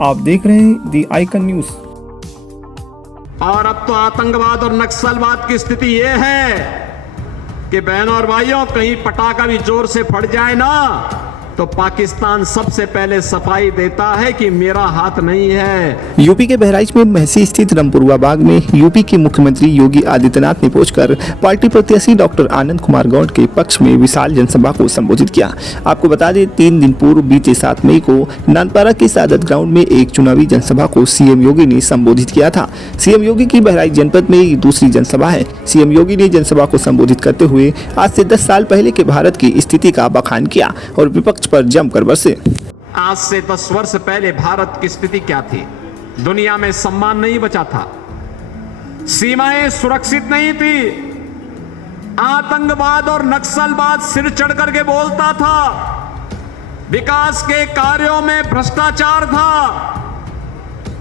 आप देख रहे हैं दी आइकन न्यूज। और अब तो आतंकवाद और नक्सलवाद की स्थिति ये है कि बहनों और भाइयों, कहीं पटाखा भी जोर से फट जाए ना तो पाकिस्तान सबसे पहले सफाई देता है कि मेरा हाथ नहीं है। यूपी के बहराइच में महसी स्थित रामपुरवा बाग में यूपी के मुख्यमंत्री योगी आदित्यनाथ ने पहुंचकर पार्टी प्रत्याशी डॉक्टर आनंद कुमार गौड़ के पक्ष में विशाल जनसभा को संबोधित किया। आपको बता दें, 3 दिन पूर्व बीते 7 मई को नानपारा के सादत ग्राउंड में एक चुनावी जनसभा को सीएम योगी ने संबोधित किया था। सीएम योगी की बहराइच जनपद में दूसरी जनसभा है। सीएम योगी ने जनसभा को संबोधित करते हुए आज से 10 साल पहले के भारत की स्थिति का बखान किया और विपक्ष पर जमकर बरसे। आज से 10 वर्ष पहले भारत की स्थिति क्या थी? दुनिया में सम्मान नहीं बचा था, सीमाएं सुरक्षित नहीं थी, आतंकवाद और नक्सलवाद सिर चढ़ करके बोलता था, विकास के कार्यों में भ्रष्टाचार था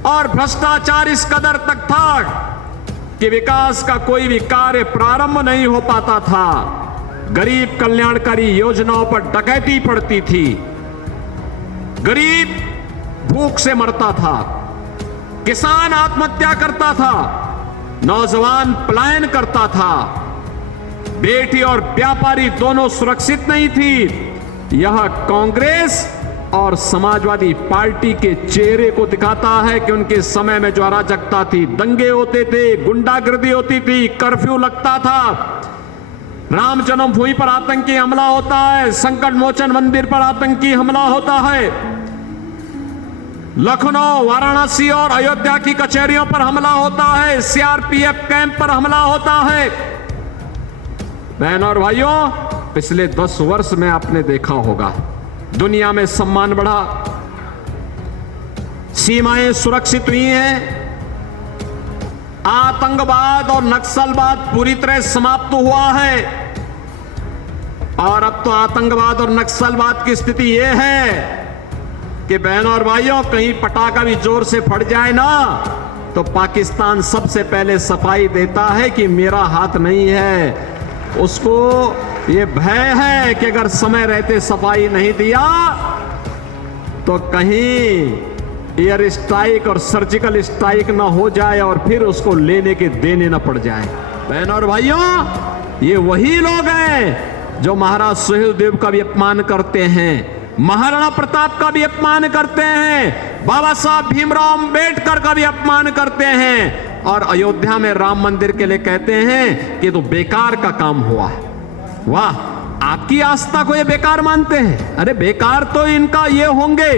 और भ्रष्टाचार इस कदर तक था कि विकास का कोई भी कार्य प्रारंभ नहीं हो पाता था। गरीब कल्याणकारी योजनाओं पर डकैती पड़ती थी, गरीब भूख से मरता था, किसान आत्महत्या करता था, नौजवान पलायन करता था, बेटी और व्यापारी दोनों सुरक्षित नहीं थी। यह कांग्रेस और समाजवादी पार्टी के चेहरे को दिखाता है कि उनके समय में जो अराजकता थी, दंगे होते थे, गुंडागर्दी होती थी, कर्फ्यू लगता था, राम जन्मभूमि पर आतंकी हमला होता है, संकट मोचन मंदिर पर आतंकी हमला होता है, लखनऊ, वाराणसी और अयोध्या की कचहरियों पर हमला होता है, सीआरपीएफ कैंप पर हमला होता है। बहनों और भाइयों, पिछले 10 वर्ष में आपने देखा होगा, दुनिया में सम्मान बढ़ा, सीमाएं सुरक्षित हुई हैं, आतंकवाद और नक्सलवाद पूरी तरह समाप्त हुआ है। और अब तो आतंकवाद और नक्सलवाद की स्थिति यह है कि बहनों और भाइयों, कहीं पटाखा भी जोर से फट जाए ना तो पाकिस्तान सबसे पहले सफाई देता है कि मेरा हाथ नहीं है। उसको ये भय है कि अगर समय रहते सफाई नहीं दिया तो कहीं एयर स्ट्राइक और सर्जिकल स्ट्राइक ना हो जाए और फिर उसको लेने के देने ना पड़ जाए। बहनों और भाइयों, ये वही लोग हैं जो महाराज सुहेलदेव का भी अपमान करते हैं, महाराणा प्रताप का भी अपमान करते हैं, बाबा साहब भीमराव अंबेडकर का भी अपमान करते हैं और अयोध्या में राम मंदिर के लिए कहते हैं कि तो बेकार का काम हुआ। वाह, आपकी आस्था को ये बेकार मानते हैं? अरे बेकार तो इनका ये होंगे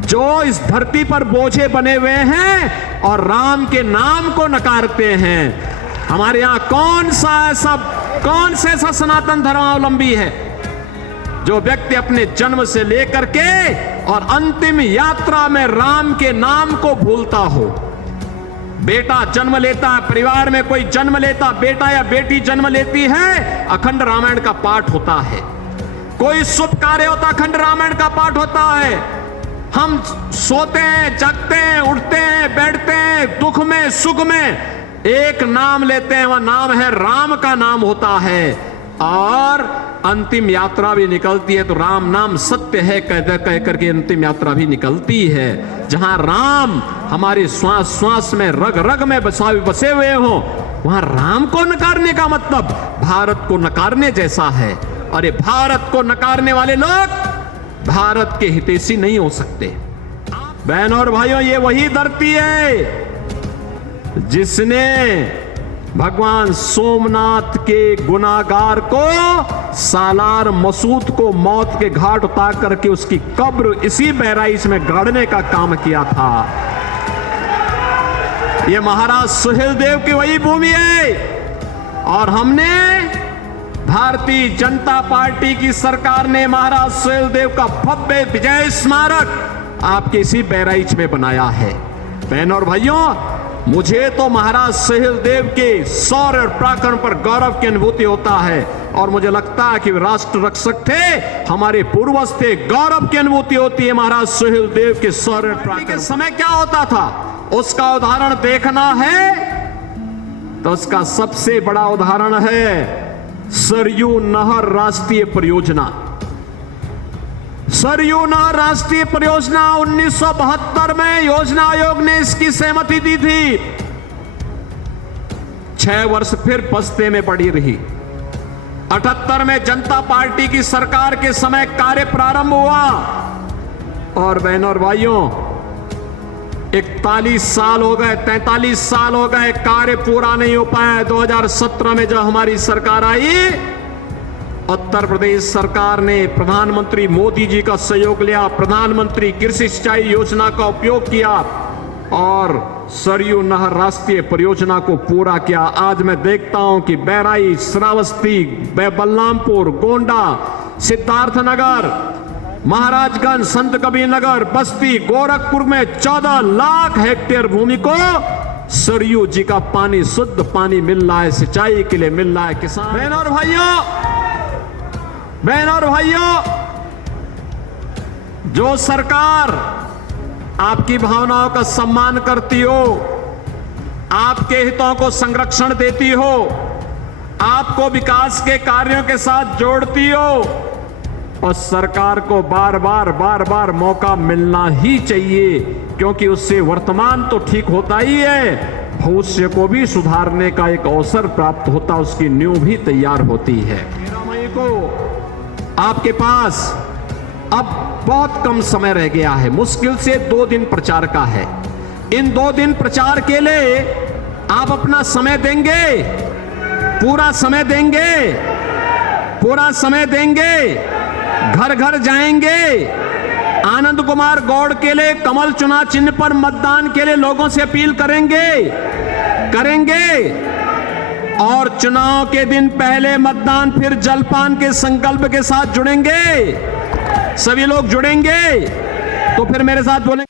जो इस धरती पर बोझे बने हुए हैं और राम के नाम को नकारते हैं। हमारे यहां कौन से ऐसा सनातन धर्मावलंबी है जो व्यक्ति अपने जन्म से लेकर के और अंतिम यात्रा में राम के नाम को भूलता हो? बेटा जन्म लेता है, परिवार में कोई जन्म लेता, बेटा या बेटी जन्म लेती है, अखंड रामायण का पाठ होता है। कोई शुभ कार्य होता, अखंड रामायण का पाठ होता है। हम सोते हैं, जगते हैं, उठते हैं, बैठते हैं, दुख में सुख में एक नाम लेते हैं, वह नाम है राम का नाम होता है। और अंतिम यात्रा भी निकलती है तो राम नाम सत्य है कह करके अंतिम यात्रा भी निकलती है। जहां राम हमारे श्वास श्वास में, रग रग में बसे हुए हो, वहां राम को नकारने का मतलब भारत को नकारने जैसा है। और ये भारत को नकारने वाले लोग भारत के हितैषी नहीं हो सकते। बहनों और भाइयों, ये वही धरती है जिसने भगवान सोमनाथ के गुनाहगार को, सालार मसूद को मौत के घाट उतार करके उसकी कब्र इसी बहराइच में गाड़ने का काम किया था। ये महाराज सुहेलदेव की वही भूमि है। और हमने, भारतीय जनता पार्टी की सरकार ने महाराज सुहेलदेव का भव्य विजय स्मारक आपके इसी बहराइच में बनाया है। बहनों और भाइयों, मुझे तो महाराज सुहेलदेव के शौर्य और पराक्रम पर गौरव की अनुभूति होता है और मुझे लगता है कि वे राष्ट्र रक्षक थे, हमारे पूर्वज थे, गौरव की अनुभूति होती है महाराज सुहेलदेव के शौर्य और पराक्रम के समय क्या होता था उसका उदाहरण देखना है तो उसका सबसे बड़ा उदाहरण है सरयू नहर राष्ट्रीय परियोजना। सरयू नहर राष्ट्रीय परियोजना 1972 में योजना आयोग ने इसकी सहमति दी थी। 6 वर्ष फिर बस्ते में पड़ी रही। 78 में जनता पार्टी की सरकार के समय कार्य प्रारंभ हुआ और बहनों और भाइयों 41 साल हो गए, 43 साल हो गए, कार्य पूरा नहीं हो पाया। 2017 में जब हमारी सरकार आई, उत्तर प्रदेश सरकार ने प्रधानमंत्री मोदी जी का सहयोग लिया, प्रधानमंत्री कृषि सिंचाई योजना का उपयोग किया और सरयू नहर राष्ट्रीय परियोजना को पूरा किया। आज मैं देखता हूं कि बहराइच, श्रावस्ती, बलरामपुर, गोंडा, सिद्धार्थनगर, महाराजगंज, संत कबीर नगर, बस्ती, गोरखपुर में 14 लाख हेक्टेयर भूमि को सरयू जी का पानी, शुद्ध पानी मिल रहा है, सिंचाई के लिए मिल रहा है। किसान बहनों और भाइयों, जो सरकार आपकी भावनाओं का सम्मान करती हो, आपके हितों को संरक्षण देती हो, आपको विकास के कार्यों के साथ जोड़ती हो, और सरकार को बार बार मौका मिलना ही चाहिए, क्योंकि उससे वर्तमान तो ठीक होता ही है, भविष्य को भी सुधारने का एक अवसर प्राप्त होता, उसकी नींव भी तैयार होती है। 13 मई को आपके पास अब बहुत कम समय रह गया है, मुश्किल से 2 दिन प्रचार का है। इन 2 दिन प्रचार के लिए आप अपना समय देंगे, पूरा समय देंगे, घर घर जाएंगे, आनंद कुमार गौड़ के लिए कमल चुनाव चिन्ह पर मतदान के लिए लोगों से अपील करेंगे और चुनाव के दिन पहले मतदान, फिर जलपान के संकल्प के साथ जुड़ेंगे। सभी लोग जुड़ेंगे तो फिर मेरे साथ बोलेंगे।